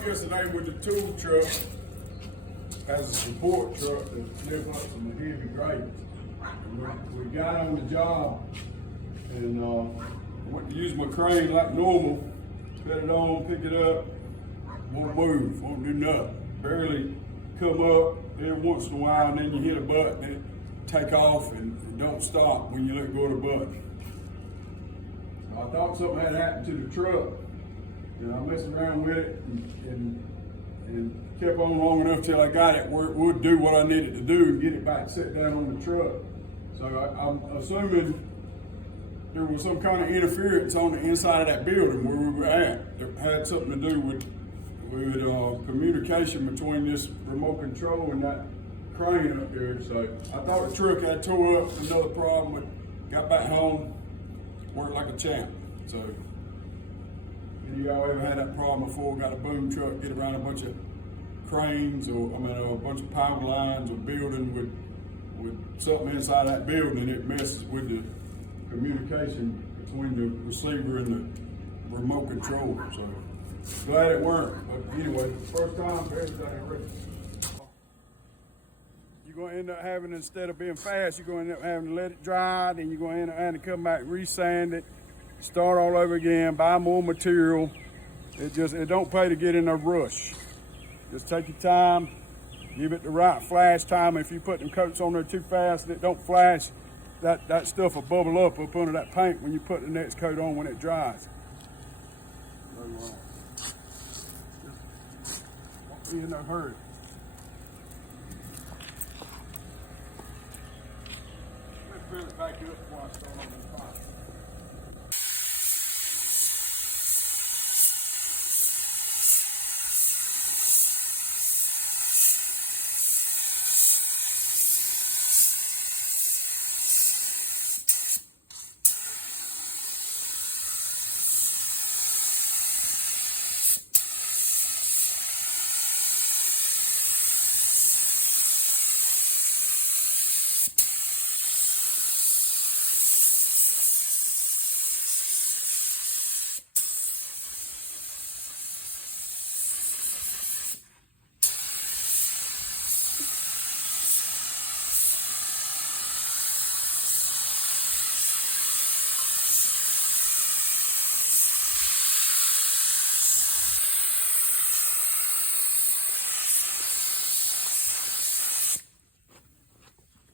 up yesterday with the tool truck as a support truck to lift up some heavy grades. We got on the job and went to use my crane like normal, cut it on, pick it up, won't move, won't do nothing. Barely come up every once in a while, and then you hit a button and it take off and it don't stop when you let go of the button. So I thought something had happened to the truck. I messed around with it and kept on long enough till I got it where it would do what I needed to do and get it back set down on the truck. So I'm assuming there was some kind of interference on the inside of that building where we were at that had something to do with communication between this remote control and that crane up there. So I thought the truck had tore up, another problem, but got back home, worked like a champ. So, any of y'all ever had that problem before? Got a boom truck, get around a bunch of cranes or a bunch of power lines or building with something inside that building, and it messes with the communication between the receiver and the remote control. So glad it worked. But anyway, first time for everything ready. You're going to end up having, instead of being fast, you're going to end up having to let it dry, then you're going to end up having to come back, re-sand it, start all over again, buy more material. It don't pay to get in a rush. Just take your time, give it the right flash time. If you put them coats on there too fast and it don't flash, that stuff will bubble up under that paint when you put the next coat on when it dries. Won't be in no hurry. Let's fill it back up before I start on the fire.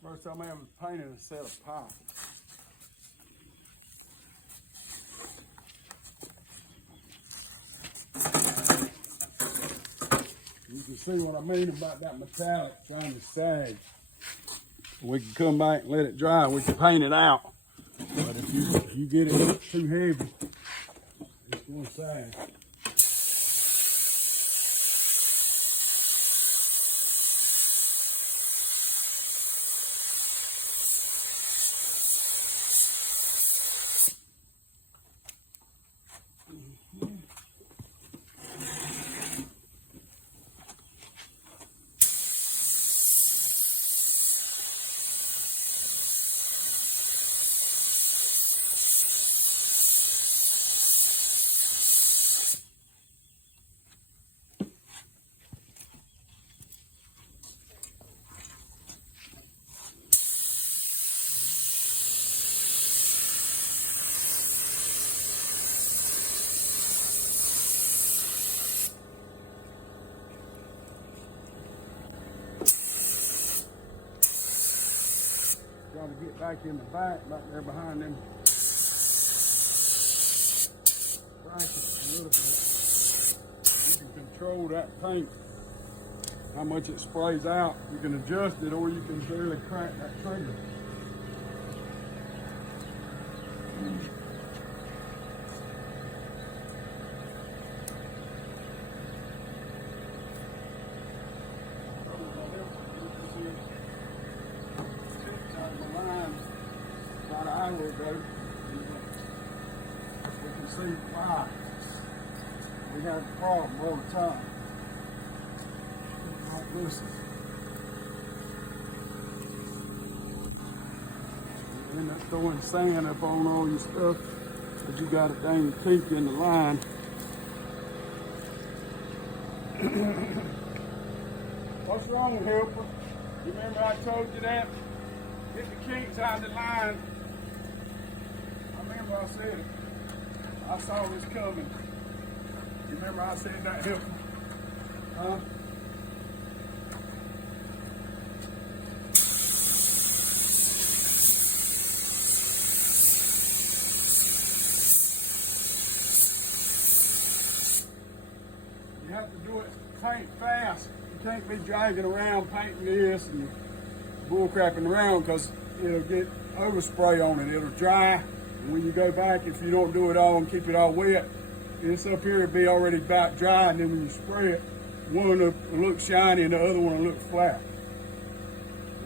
First time I ever painted a set of pipe. You can see what I mean about that metallic trying to sag. We can come back and let it dry, we can paint it out. But if you get it too heavy, it's going to sag. Trying to get back in the back there behind them brackets a little bit. You can control that paint, how much it sprays out. You can adjust it, or you can barely crack that trigger. About an hour ago, we can see why we have a problem all the time. Like this. You end up throwing sand up on all your stuff, but you got a dang kink in the line. What's wrong, helper? You remember I told you that? Hit the kinks out of the line. I remember I said it. I saw this coming. You remember I said that, helper? Huh? You have to do it paint fast. You can't be dragging around painting this and bull crapping around because it'll get overspray on it. It'll dry. And when you go back, if you don't do it all and keep it all wet, this up here will be already about dry, and then when you spray it, one will look shiny and the other one will look flat.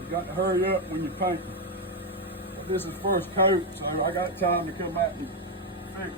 You got to hurry up when you're painting. But this is first coat, so I got time to come back and fix it.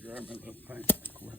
Grab my little paint right quick.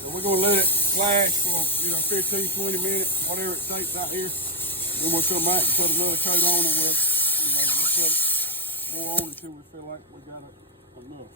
So we're gonna let it flash for 15, 20 minutes, whatever it takes out here. Then we'll come back and put another coat on, and we'll put more on until we feel like we got enough.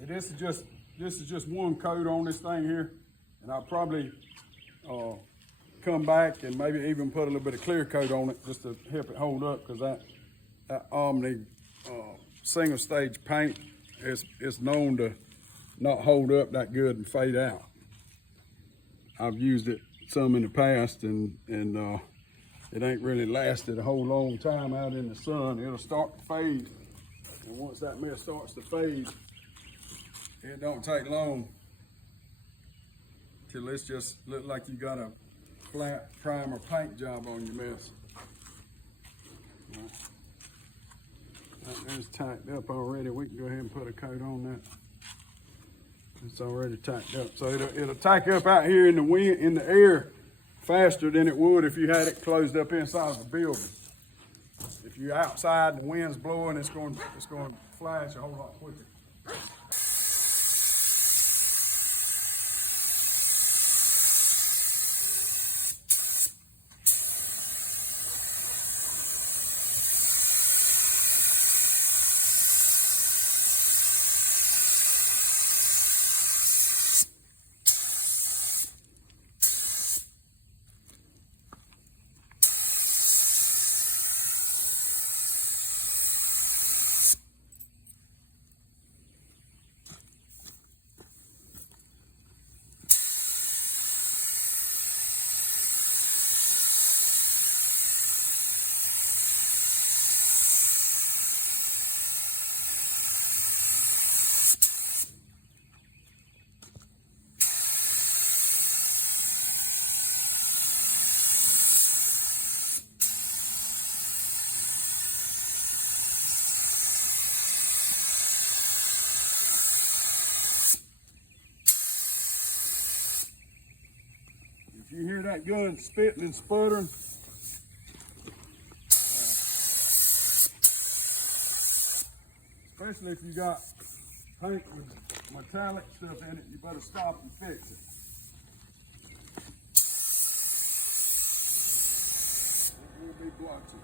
And this is just one coat on this thing here, and I'll probably come back and maybe even put a little bit of clear coat on it just to help it hold up, because that Omni single stage paint is known to not hold up that good and fade out. I've used it some in the past, and it ain't really lasted a whole long time out in the sun. It'll start to fade, and once that mess starts to fade, it don't take long till it's just look like you got a flat primer paint job on your mess. That is tacked up already. We can go ahead and put a coat on that. It's already tacked up, so it'll tack up out here in the wind, in the air, faster than it would if you had it closed up inside of the building. If you're outside, the wind's blowing, it's going to flash a whole lot quicker. If you hear that gun spitting and sputtering, especially if you got paint with metallic stuff in it, you better stop and fix it. It will be blotchy.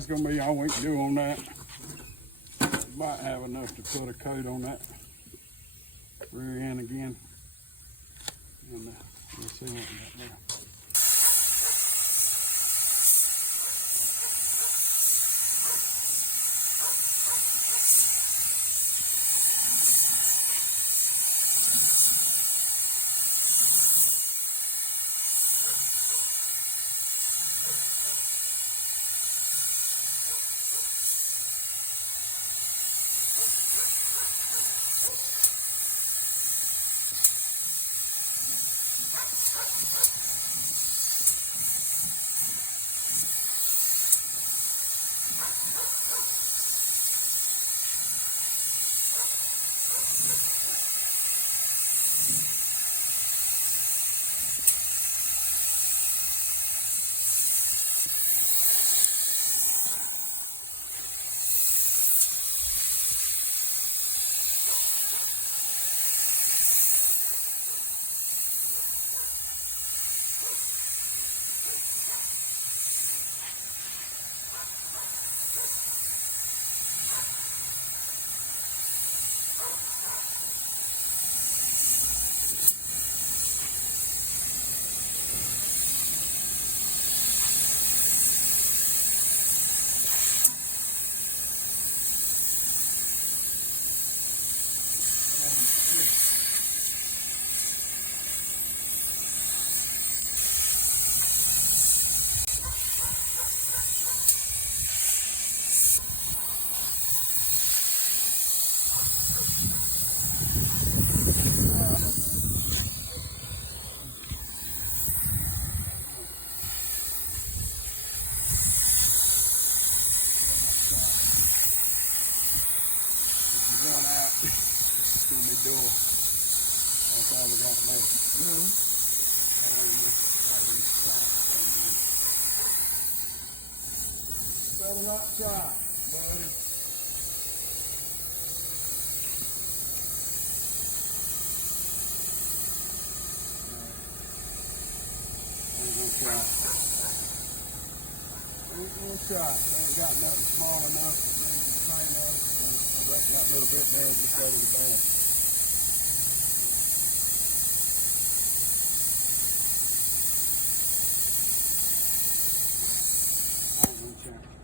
that's gonna be all we can do on that. Might have enough to put a coat on that rear end again. And we'll see what we got there. That's all we got left. Better not try, buddy. Ain't gonna try. Ain't got nothing small enough that needs to tighten up. So I reckon that little bit there will just go to the bed. I ain't gonna try.